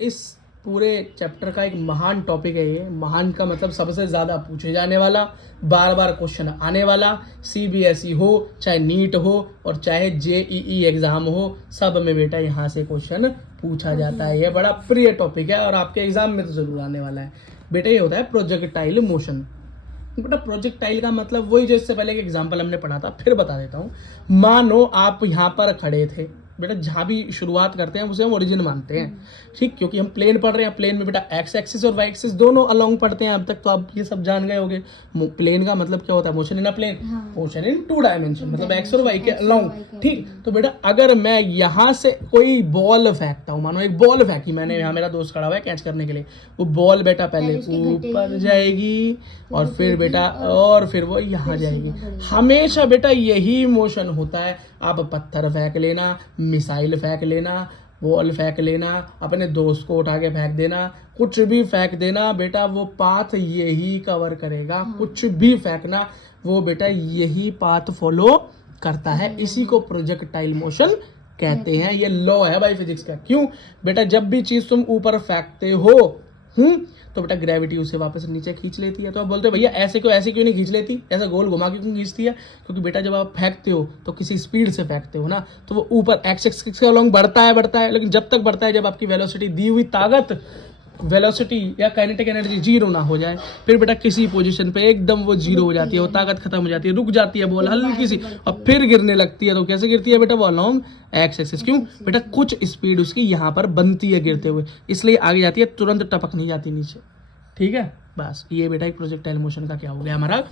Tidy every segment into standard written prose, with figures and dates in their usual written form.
इस पूरे चैप्टर का एक महान टॉपिक है ये। महान का मतलब सबसे ज़्यादा पूछे जाने वाला, बार बार क्वेश्चन आने वाला, CBSE हो चाहे नीट हो और चाहे JEE एग्ज़ाम हो, सब में बेटा यहाँ से क्वेश्चन पूछा जाता है। ये बड़ा प्रिय टॉपिक है और आपके एग्ज़ाम में तो ज़रूर आने वाला है बेटा। ये होता है प्रोजेक्टाइल मोशन। बेटा प्रोजेक्टाइल का मतलब वही जो इससे पहले एक एग्जाम्पल हमने पढ़ा था, फिर बता देता हूँ। मानो आप यहाँ पर खड़े थे बेटा, जहाँ भी शुरुआत करते हैं उसे हम ओरिजिन मानते हैं, ठीक, क्योंकि हम प्लेन पढ़ रहे हैं। प्लेन में बेटा एक्स एक्सिस और वाई एक्सिस दोनों अलोंग पढ़ते हैं अब तक, तो आप ये सब जान गए होंगे। प्लेन का मतलब क्या होता है? Motion in a plane, motion in 2 dimension, मतलब एक्स और वाई के अलोंग, ठीक। तो बेटा अगर मैं यहाँ से कोई बॉल फेंकता हूँ, मानो एक बॉल फेंकी मैंने, यहाँ मेरा दोस्त खड़ा हुआ है कैच करने के लिए, वो बॉल बेटा पहले ऊपर जाएगी और फिर बेटा और फिर वो यहाँ जाएगी। हमेशा बेटा यही मोशन होता है। आप पत्थर फेंक लेना, मिसाइल फेंक लेना, बॉल फेंक लेना, अपने दोस्त को उठा के फेंक देना, कुछ भी फेंक देना बेटा, वो पाथ यही कवर करेगा। कुछ भी फेंकना वो बेटा यही पाथ फॉलो करता है। इसी को प्रोजेक्टाइल मोशन कहते हैं। ये लॉ है भाई फिजिक्स का। क्यों बेटा? जब भी चीज तुम ऊपर फेंकते हो तो बेटा ग्रेविटी उसे वापस नीचे खींच लेती है। तो आप बोलते हो भैया ऐसे क्यों नहीं खींच लेती, ऐसा गोल घुमा के क्यों खींचती है? क्योंकि बेटा जब आप फेंकते हो तो किसी स्पीड से फेंकते हो ना, तो वो ऊपर एक्स एक्सिस के अलोंग बढ़ता है, लेकिन जब तक बढ़ता है जब आपकी वेलोसिटी दी हुई ताकत, वेलोसिटी या काइनेटिक एनर्जी जीरो ना हो जाए। फिर बेटा किसी पोजीशन पे एकदम वो जीरो हो जाती है, वो ताकत खत्म हो जाती है, रुक जाती है बॉल हल्की सी और फिर गिरने लगती है। तो कैसे गिरती है बेटा? वो अलोंग एक्स एक्सिस। क्यों बेटा? कुछ स्पीड उसकी यहाँ पर बनती है गिरते हुए, इसलिए आगे जाती है, तुरंत टपक नहीं जाती नीचे, ठीक है। बस ये बेटा एक प्रोजेक्टाइल मोशन का क्या हो गया, हमारा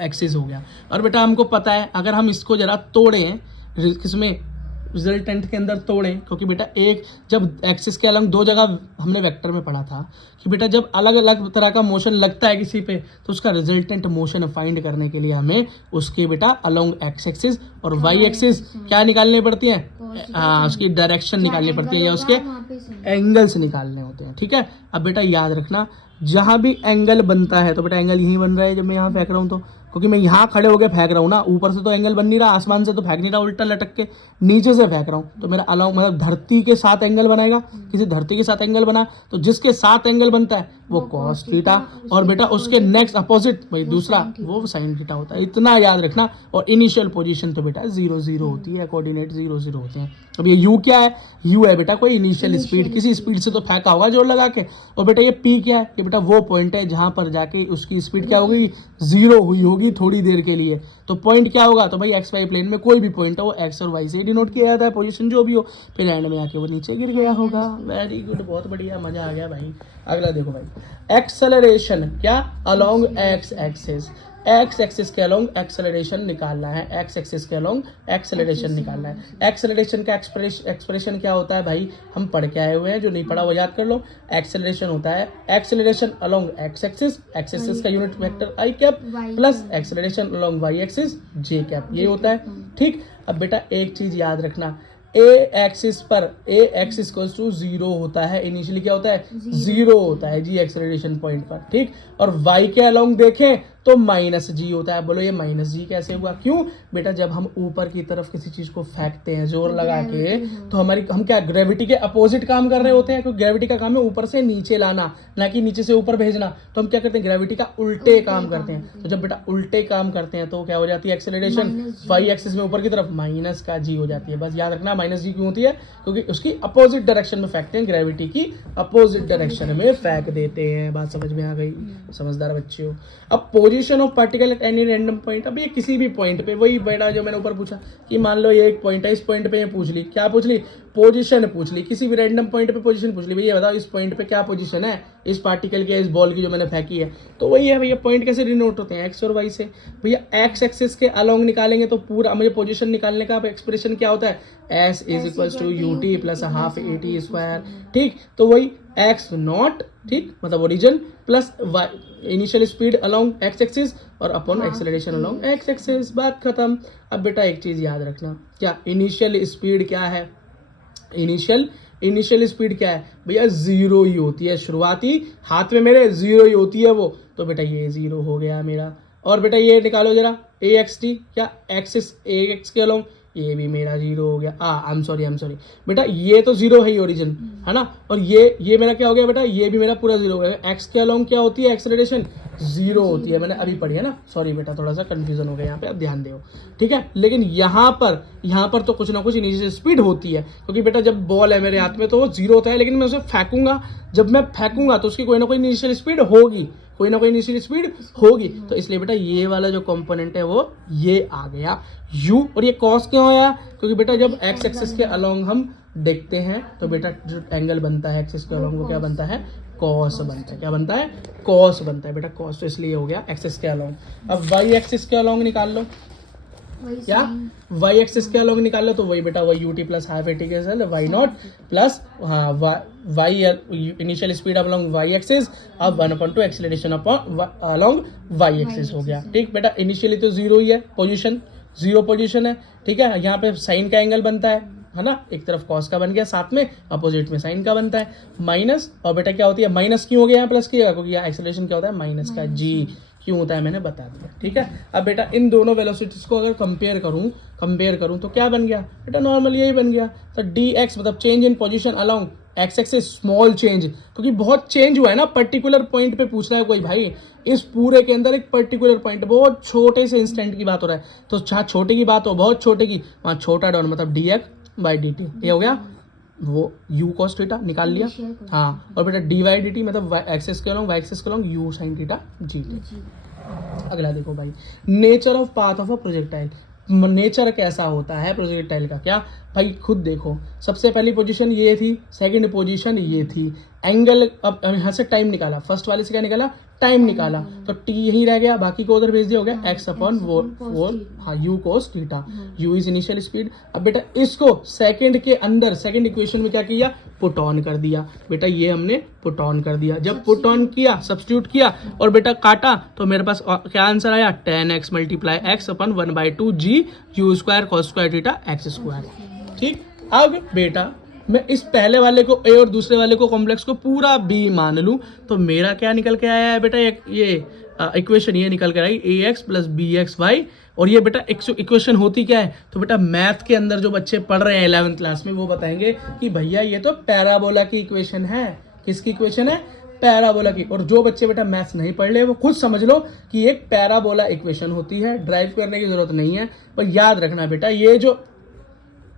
एक्सिस हो गया। और बेटा हमको पता है अगर हम इसको जरा तोड़ें, किसमें? रिजल्टेंट के अंदर तोड़ें, क्योंकि बेटा एक जब एक्सिस के अलग दो जगह हमने वेक्टर में पढ़ा था कि बेटा जब अलग अलग तरह का मोशन लगता है किसी पे, तो उसका रिजल्टेंट मोशन फाइंड करने के लिए हमें उसके बेटा अलोंग एक्स एक्सिस और वाई एक्सिस क्या निकालनी पड़ती है? उसकी डायरेक्शन निकालनी पड़ती है या उसके एंगल्स निकालने होते हैं, ठीक है। अब बेटा याद रखना, जहां भी एंगल बनता है, तो बेटा एंगल यही बन रहा है जब मैं यहाँ फेंक रहा हूँ, तो क्योंकि मैं यहाँ खड़े होकर फेंक रहा हूँ ना, ऊपर से तो एंगल बन नहीं रहा, आसमान से तो फेंक नहीं रहा, उल्टा लटक के नीचे से फेंक रहा हूँ, तो मेरा अलाउ मतलब धरती के साथ एंगल बनाएगा। किसी धरती के साथ एंगल बना तो जिसके साथ एंगल बनता है वो कॉस थीटा, और बेटा उसके नेक्स्ट अपोजिट भाई दूसरा वो साइन थीटा होता है। इतना याद रखना। और इनिशियल पोजीशन तो बेटा 0 0 होती है, कोऑर्डिनेट 0 0 होते हैं। अब ये यू क्या है? यू है बेटा कोई इनिशियल स्पीड, किसी स्पीड से तो फेंका होगा जोर लगा के। और बेटा ये पी क्या है? ये बेटा वो पॉइंट है जहां पर जाके उसकी स्पीड क्या होगी? 0 हुई होगी थोड़ी देर के लिए। तो पॉइंट क्या होगा? तो भाई एक्स वाई प्लेन में कोई भी पॉइंट है वो एक्स और वाई से डिनोट किया जाता है, पोजीशन जो भी हो। फिर एंड में आके वो नीचे गिर गया होगा। वेरी गुड, बहुत बढ़िया, मजा आ गया भाई। अगला देखो भाई, एक्सेलरेशन क्या? Along x axis. X axis के अलोंग एक्सेलरेशन निकालना है, एक्स एक्सिस के अलोंग एक्सेलरेशन निकालना है। एक्सेलरेशन का एक्सप्रेशन क्या होता है भाई? हम पढ़ के आए हुए हैं, जो नहीं पढ़ा वो याद कर लो। एक्सेलरेशन होता है acceleration along x axis, x axis का unit vector i cap, plus acceleration along Y axis j cap, ये होता है, ठीक। अब बेटा एक चीज याद रखना, ए एक्सिस पर ए एक्सिस इक्वल्स टू 0 होता है, इनिशियली क्या होता है? 0 होता है जी एक्सेलरेशन पॉइंट पर, ठीक। और वाई के अलोंग देखें तो माइनस जी होता है। बोलो ये माइनस जी कैसे हुआ? क्यों बेटा? जब हम ऊपर की तरफ किसी चीज को फेंकते हैं जोर लगा के, तो हम क्या ग्रेविटी के अपोजिट काम कर रहे होते हैं, क्योंकि ग्रेविटी का काम है ऊपर से नीचे लाना, ना कि नीचे से ऊपर भेजना। तो हम क्या करते हैं? ग्रेविटी का उल्टे काम करते हैं। तो जब बेटा उल्टे काम करते हैं तो क्या हो जाती है? एक्सेलरेशन वाई एक्सिस में ऊपर की तरफ माइनस का जी हो जाती है। बस याद रखना माइनस जी क्यों होती है? क्योंकि उसकी अपोजिट डायरेक्शन में फेंकते हैं, ग्रेविटी की अपोजिट डायरेक्शन में फेंक देते हैं। बात समझ में आ गई? समझदार बच्चे हो। अब position of particle at any random point, अब ये किसी भी पॉइंट पे, वही बेटा जो मैंने ऊपर पूछा कि मान लो ये एक पॉइंट है, इस पॉइंट पे ये पूछ ली, क्या पूछ ली? पोजीशन पूछ ली। किसी भी रैंडम पॉइंट पे पोजीशन पूछ ली, भैया बताओ इस पॉइंट पे क्या पोजीशन है इस पार्टिकल की, इस बॉल की जो मैंने फेंकी है। तो वही है भैया, पॉइंट कैसे डिनोट होते हैं? एक्स और वाई से। भैया एक्स एक्सिस के अलोंग निकालेंगे तो पूरा मुझे पोजीशन निकालने का एक्सप्रेशन क्या होता है? S is equals to u t plus half a t square, ठीक। तो वही एक्स नॉट, ठीक, मतलब origin plus initial speed along x axis और upon acceleration along x axis, बात खत्म। अब बेटा एक चीज याद रखना, क्या इनिशियल स्पीड क्या है? इनिशियल स्पीड क्या है भैया? 0 ही होती है, शुरुआती हाथ में मेरे 0 ही होती है वो। तो बेटा ये 0 हो गया मेरा। और बेटा ये निकालो जरा ए एक्स टी, क्या एक्सिस ए एक्स के अलोंग, ये भी मेरा जीरो हो गया। आई एम सॉरी बेटा, ये तो जीरो है ही ओरिजिन, है ना। और ये मेरा क्या हो गया बेटा, ये भी मेरा पूरा जीरो हो गया। एक्स के अलोंग क्या होती है एक्सेलरेशन, जीरो होती है, मैंने अभी पढ़ी है ना। सॉरी बेटा, थोड़ा सा कंफ्यूजन हो गया यहाँ पे, अब ध्यान दो, ठीक है। लेकिन यहाँ पर तो कुछ ना कुछ इनिशियल स्पीड होती है, क्योंकि बेटा जब बॉल है मेरे हाथ में तो वो जीरो होता है, लेकिन मैं उसे फेंकूंगा, जब मैं फेंकूंगा तो उसकी कोई ना कोई इनिशियल स्पीड होगी, कोई ना कोई इनिशियल स्पीड होगी। तो इसलिए बेटा ये वाला जो कंपोनेंट है वो ये आ गया u। और ये कॉस क्यों आया, क्योंकि बेटा जब एक्स एक्सिस के अलोंग हम देखते हैं तो बेटा जो एंगल बनता है एक्सिस के अलोंग वो क्या बनता है, कॉस बनता है। क्या बनता है, कॉस बनता है बेटा, कॉस। तो इसलिए हो गया एक्सिस के अलोंग। अब वाई एक्सिस के अलोंग निकाल लो, क्या वाई एक्सिस के अलोंग निकाल लो, तो वही बेटा वही यूटी प्लस हाफ एटी के सेल Y not plus Y initial speed along Y axis, अब 1/2 acceleration upon along Y axis हो गया। ठीक बेटा, इनिशियली तो जीरो ही है, पोजीशन जीरो पोजीशन है, ठीक है। यहाँ पे साइन का एंगल बनता है ना, एक तरफ कॉस का बन गया, साथ में अपोजिट में साइन का बनता है माइनस। और बेटा क्या होती है, माइनस क्यों हो गया यहाँ प्लस किया, क्योंकि यहाँ एक्सीलरेशन क्या होता है माइनस का जी, क्यों होता है मैंने बता दिया, ठीक है। अब बेटा इन दोनों वेलोसिटीज को अगर कंपेयर करूं तो क्या बन गया बेटा, नॉर्मल यही बन गया। तो डी एक्स मतलब change in position along x axis, small change, क्योंकि बहुत चेंज हुआ है ना, पर्टिकुलर पॉइंट पे पूछ रहा है कोई भाई, इस पूरे के अंदर एक पर्टिकुलर पॉइंट, बहुत छोटे से इंस्टेंट की बात हो रहा है। तो जहाँ छोटे की बात हो, बहुत छोटे की, वहाँ छोटा डाउन मतलब D x by D T, ये हो गया वो u cos थीटा निकाल लिया। हाँ, और बेटा डी वाई डी टी मतलब एक्सिस के अलोंग वाई एक्सिस के अलोंग u sin थीटा जी। अगला देखो भाई, nature of path of a projectile. Nature कैसा होता है प्रोजेक्टाइल का, क्या भाई खुद देखो। सबसे पहली पोजीशन ये थी, सेकंड पोजीशन ये थी, एंगल, अब यहाँ से टाइम निकाला, फर्स्ट वाले से क्या निकाला, टाइम निकाला, तो टी यहीं रह गया, बाकी को उधर भेज दिया, हो गया एक्स अपॉन फोर, हाँ you cos theta, you is initial speed. अब बेटा इसको सेकंड के अंदर, सेकंड इक्वेशन में क्या किया, पुट ऑन कर दिया बेटा, ये हमने पुट ऑन कर दिया। जब पुट ऑन किया, सब्स्टिट्यूट किया और बेटा काटा, तो मेरे पास क्या आंसर आया, 10x multiply X upon 1/2 G U square cos square theta X square. ठीक, अब बेटा मैं इस पहले वाले को ए और दूसरे वाले को कॉम्प्लेक्स को पूरा बी मान लूं, तो मेरा क्या निकल के आया है बेटा, ये इक्वेशन ये निकल कर आई a x plus b x y. और ये बेटा इक्वेशन होती क्या है, तो बेटा मैथ के अंदर जो बच्चे पढ़ रहे हैं 11th क्लास में वो बताएंगे कि भैया ये तो पैराबोला की इक्वेशन है। किसकी इक्वेशन है, पैराबोला की। और जो बच्चे बेटा मैथ्स नहीं पढ़ ले वो खुद समझ लो कि एक पैराबोला इक्वेशन होती है, ड्राइव करने की जरूरत नहीं है। पर याद रखना बेटा,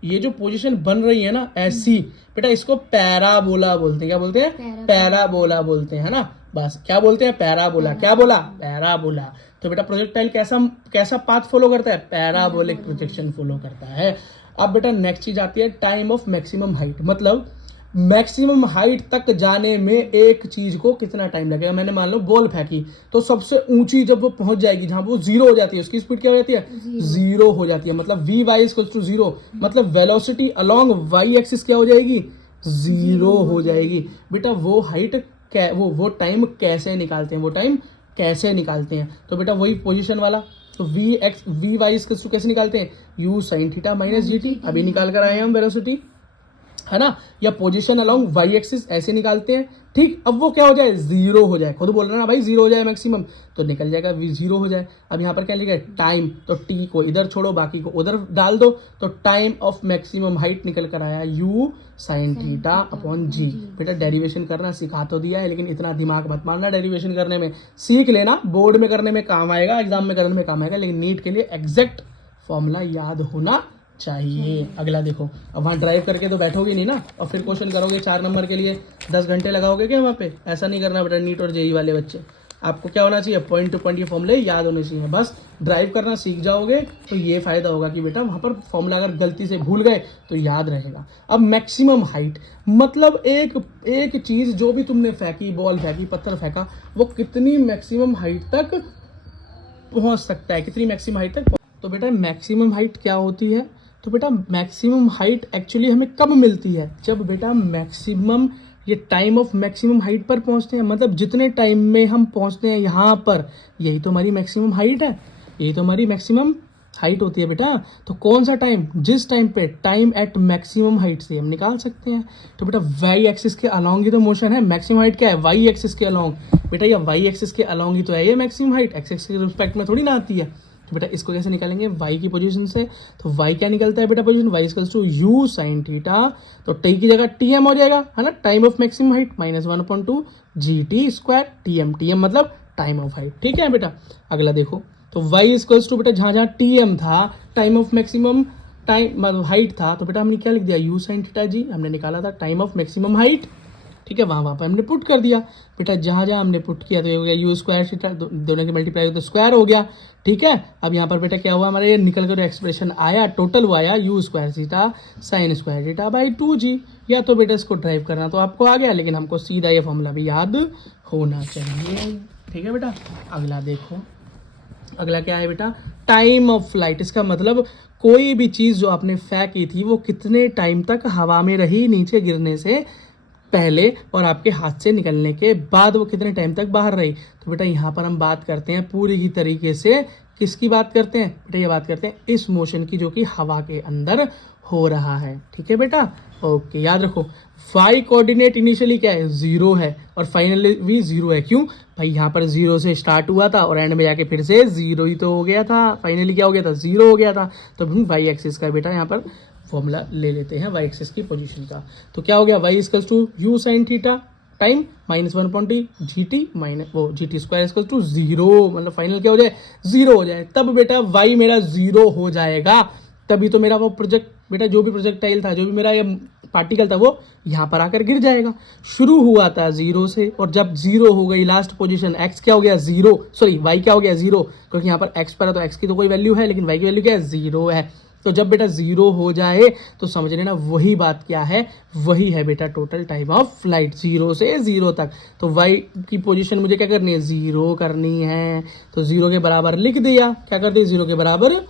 ये जो पोजीशन बन रही है ना ऐसी, बेटा इसको पैराबोला बोलते हैं। क्या बोलते हैं, पैराबोला बोलते हैं, है ना। बस क्या बोलते हैं, पैराबोला। क्या बोला, पैराबोला। तो बेटा प्रोजेक्टाइल कैसा पाथ फॉलो करता है, पैराबोलिक प्रोजेक्शन फॉलो करता है। अब बेटा नेक्स्ट चीज आती है टाइम ऑफ मैक्सिमम हाइट, मतलब मैक्सिमम हाइट तक जाने में एक चीज को कितना टाइम लगेगा। मैंने मान लो बॉल फेंकी, तो सबसे ऊंची जब वो पहुंच जाएगी, जहां वो जीरो हो जाती है, उसकी स्पीड क्या हो जाती है, जीरो हो जाती है। मतलब V Y equals to zero, मतलब वेलोसिटी अलोंग वाई एक्सिस क्या हो जाएगी, जीरो हो जाएगी। बेटा वो हाइट वो टाइम कैसे निकालते हैं, तो बेटा वही पोजीशन वाला, तो वी वाई इक्वल्स टू कैसे निकालते हैं, you sine theta minus G T, अभी निकाल कर आए हम वेलोसिटी, है ना। या पोजीशन अलोंग वाई एक्सिस ऐसे निकालते हैं। ठीक, अब वो क्या हो जाए, जीरो हो जाए, खुद बोल रहे ना भाई, जीरो हो जाए मैक्सिमम, तो निकल जाएगा वी जीरो हो जाए। अब यहाँ पर क्या लिखा है, टाइम, तो टी को इधर छोड़ो, बाकी को उधर डाल दो, तो टाइम ऑफ मैक्सिमम हाइट निकल कर आया यू साइन थीटा अपॉन जी। बेटा डेरिवेशन करना सिखा तो दिया है, लेकिन इतना दिमाग मत मारना डेरिवेशन करने में, सीख लेना, बोर्ड में करने में काम आएगा, एग्जाम में करने में काम आएगा, लेकिन नीट के लिए एग्जैक्ट फॉर्मूला याद होना चाहिए। अगला देखो, अब वहाँ ड्राइव करके तो बैठोगे नहीं ना, और फिर क्वेश्चन करोगे 4 नंबर के लिए 10 घंटे लगाओगे क्या वहाँ पे, ऐसा नहीं करना बेटा। नीट और जेई वाले बच्चे, आपको क्या होना चाहिए, पॉइंट टू पॉइंट ये फॉर्मूले याद होने चाहिए। बस ड्राइव करना सीख जाओगे तो ये फायदा होगा कि बेटा वहाँ पर फॉर्मूला अगर गलती से भूल गए तो याद रहेगा। अब मैक्सिमम हाइट मतलब एक चीज़ जो भी तुमने फेंकी, बॉल फेंकी, पत्थर फेंका, वो कितनी मैक्सिमम हाइट तक पहुँच सकता है, कितनी मैक्सिमम हाइट तक। तो बेटा मैक्सिमम हाइट क्या होती है, तो बेटा मैक्सिमम हाइट एक्चुअली हमें कब मिलती है, जब बेटा मैक्सिमम ये टाइम ऑफ मैक्सिमम हाइट पर पहुंचते हैं, मतलब जितने टाइम में हम पहुंचते हैं यहाँ पर, यही तो हमारी मैक्सिमम हाइट है, यही तो हमारी मैक्सिमम हाइट होती है बेटा। तो कौन सा टाइम, जिस टाइम पे टाइम एट मैक्सिमम हाइट से हम निकाल सकते हैं। तो बेटा वाई एक्सिस के अलोंग ही तो मोशन है, मैक्सिमम हाइट क्या है, वाई एक्सिस के अलोंग। बेटा ये वाई एक्सिस के अलोंग ही तो है ये मैक्सिमम हाइट, एक्स एक्सिस के रिस्पेक्ट में थोड़ी ना आती है। तो बेटा इसको कैसे निकालेंगे, वाई की पोजीशन से। तो वाई क्या निकलता है बेटा position, Y equals to you sine theta, तो टी की जगह टी एम हो जाएगा, है ना, time of maximum height minus 1/2 G T square T M मतलब टाइम ऑफ हाइट। ठीक है बेटा, अगला देखो, तो वाई इक्वल्स टू बेटा जहाँ जहाँ टी एम था, टाइम ऑफ मैक्सिमम टाइम मतलब हाइट था, तो बेटा हमने क्या लिख दिया, यू साइन थीटा जी, हमने निकाला था टाइम ऑफ मैक्सिमम हाइट। ठीक है, वहाँ पर हमने पुट कर दिया बेटा, जहाँ जहाँ हमने पुट किया तो ये हो गया यू स्क्वायर थीटा, दोनों के मल्टीप्लाई तो स्क्वायर हो गया। ठीक है, अब यहाँ पर बेटा क्या हुआ, हमारे ये निकल कर एक्सप्रेशन आया, टोटल वो आया you square theta sine square theta by 2g। या तो बेटा इसको ड्राइव करना तो आपको आ गया, लेकिन हमको सीधा ये फॉर्मूला भी याद होना चाहिए। ठीक है बेटा, अगला देखो, अगला क्या है बेटा, टाइम ऑफ फ्लाइट। इसका मतलब कोई भी चीज़ जो आपने फेंक की थी वो कितने टाइम तक हवा में रही नीचे गिरने से पहले और आपके हाथ से निकलने के बाद वो कितने टाइम तक बाहर रही। तो बेटा यहाँ पर हम बात करते हैं पूरी की तरीके से किसकी बात करते हैं बेटा, ये बात करते हैं इस मोशन की जो कि हवा के अंदर हो रहा है। ठीक है बेटा, ओके, याद रखो फाई कोऑर्डिनेट इनिशियली क्या है, 0 है और फाइनली भी 0 है। क्यों भाई, यहाँ पर 0 से स्टार्ट हुआ था और एंड में जाके फिर से 0 ही तो हो गया था, फाइनली क्या हो गया था, 0 हो गया था। तो हम वाई एक्सिस का बेटा यहाँ पर फॉर्मूला ले लेते हैं वाई एक्सिस की पोजीशन का। तो क्या हो गया, y equals to you sine theta time minus 1/2 ji t minus वो g T square equals to 0, मतलब फाइनल क्या हो जाए, 0 हो जाए। तब बेटा वाई मेरा 0 हो जाएगा, तभी तो मेरा वो प्रोजेक्ट बेटा जो भी प्रोजेक्टाइल था, जो भी मेरा ये पार्टिकल था, वो यहाँ पर आकर गिर जाएगा। शुरू हुआ था 0 से और जब 0 हो गई लास्ट पोजीशन, x क्या हो गया 0, सॉरी y क्या हो गया 0, क्योंकि यहाँ पर x पर है तो x की तो कोई वैल्यू है, लेकिन y की वैल्यू क्या है, 0 है। तो जब बेटा 0 हो जाए तो समझ लेना वही बात क्या है, वही है बेटा टोटल टाइम ऑफ फ्लाइट, 0 से 0 तक। तो y की पोजीशन मुझे क्या करनी है, 0 करनी है। तो 0 के बराबर लिख दिया, क्या कर दिया, 0 के बराबर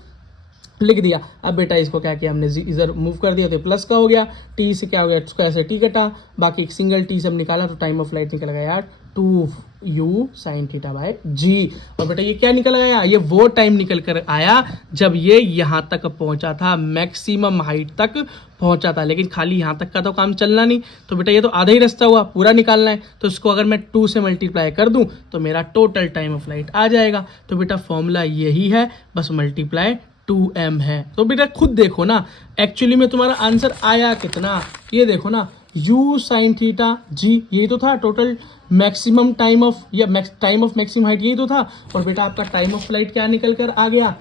लिख दिया। अब बेटा इसको क्या किया हमने, इधर मूव कर दिया तो प्लस का हो गया, टी से क्या हो गया, स्क्वायर से टी कटा, बाकी एक सिंगल टी से हम निकाला तो टाइम ऑफ फ्लाइट निकल गया यार 2u साइन थीटा बाय जी। और बेटा ये क्या निकल आया, ये वो टाइम निकल कर आया जब ये यहाँ तक पहुंचा था, मैक्सिमम हाइट तक पहुंचा था। लेकिन खाली यहाँ तक का तो काम चलना नहीं, तो बेटा ये तो आधा ही रास्ता हुआ, पूरा निकालना है। तो इसको अगर मैं 2 से मल्टीप्लाई कर दूं तो मेरा टोटल टाइम ऑफ फ्लाइट आ जाएगा। तो बेटा फॉर्मूला यही है, बस मल्टीप्लाई 2m है। तो बेटा खुद देखो ना, एक्चुअली में तुम्हारा आंसर आया कितना, ये देखो ना, u साइन थीटा जी, यही तो था टोटल मैक्सिमम टाइम ऑफ या टाइम ऑफ मैक्सिमम हाइट, यही तो था। और बेटा आपका टाइम ऑफ फ्लाइट क्या निकल कर आ गया,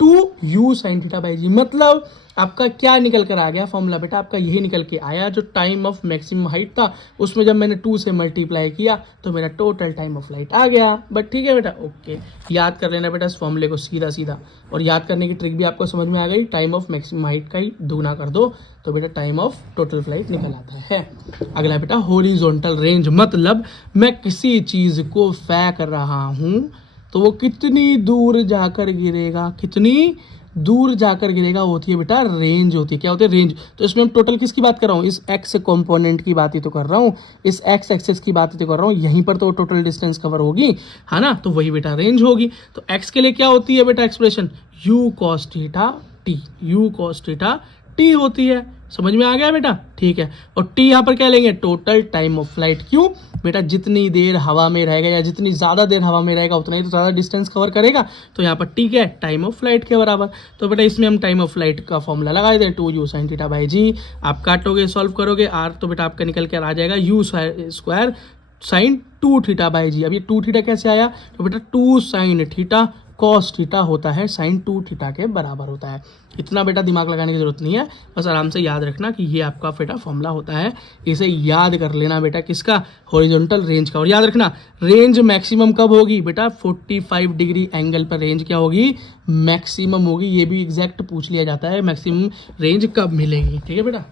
2u साइन थीटा बाई जी। मतलब आपका क्या निकल कर आ गया फॉर्मूला बेटा, आपका यही निकल के आया, जो टाइम ऑफ मैक्सिमम हाइट था उसमें जब मैंने 2 से मल्टीप्लाई किया तो मेरा टोटल टाइम ऑफ फ्लाइट आ गया। बट ठीक है बेटा, ओके, याद कर लेना बेटा इस फॉर्मूले को सीधा सीधा, और याद करने की ट्रिक भी आपको समझ में आ गई। टाइम ऑफ मैक्सिमम हाइट का ही दुगना कर दो तो बेटा टाइम ऑफ टोटल फ्लाइट निकल आता है। अगला बेटा हॉरिजॉन्टल रेंज, मतलब मैं किसी चीज को फेंक रहा हूँ तो वो कितनी दूर जाकर गिरेगा, कितनी दूर जाकर गिरेगा, होती है बेटा रेंज होती है। क्या होती है, रेंज। तो इसमें हम टोटल किसकी बात कर रहा हूँ, इस एक्स कंपोनेंट की बात ही तो कर रहा हूँ, इस एक्स एक्सेस की बात ही तो कर रहा हूँ। यहीं पर तो टोटल डिस्टेंस कवर होगी, है ना, तो वही बेटा रेंज होगी। तो एक्स के लिए क्या होती है बेटा expression, you cos theta T, you cos theta T होती है। समझ में आ गया बेटा, ठीक है। और टी यहाँ पर क्या लेंगे, टोटल टाइम ऑफ फ्लाइट। क्यों बेटा, जितनी देर हवा में रहेगा या जितनी ज़्यादा देर हवा में रहेगा उतना ही तो ज़्यादा डिस्टेंस कवर करेगा। तो यहाँ पर टी क्या है, टाइम ऑफ फ्लाइट के बराबर। तो बेटा इसमें हम टाइम ऑफ फ्लाइट का फॉर्मूला लगा दें, 2u साइन थीटा बाई जी। आप काटोगे, सॉल्व करोगे, आर तो बेटा आपका निकल कर आ जाएगा u square sine 2 theta by g. अब ये 2 थीटा कैसे आया, तो बेटा 2 साइन थीटा कॉस थीटा होता है साइन 2 थीटा के बराबर होता है। इतना बेटा दिमाग लगाने की जरूरत नहीं है, बस आराम से याद रखना कि ये आपका बेटा फॉर्मूला होता है। इसे याद कर लेना बेटा, किसका, हॉरिजॉन्टल रेंज का। और याद रखना रेंज मैक्सिमम कब होगी बेटा, 45 डिग्री एंगल पर रेंज क्या होगी, मैक्सिमम होगी। ये भी एग्जैक्ट पूछ लिया जाता है, मैक्सिमम रेंज कब मिलेगी। ठीक है बेटा।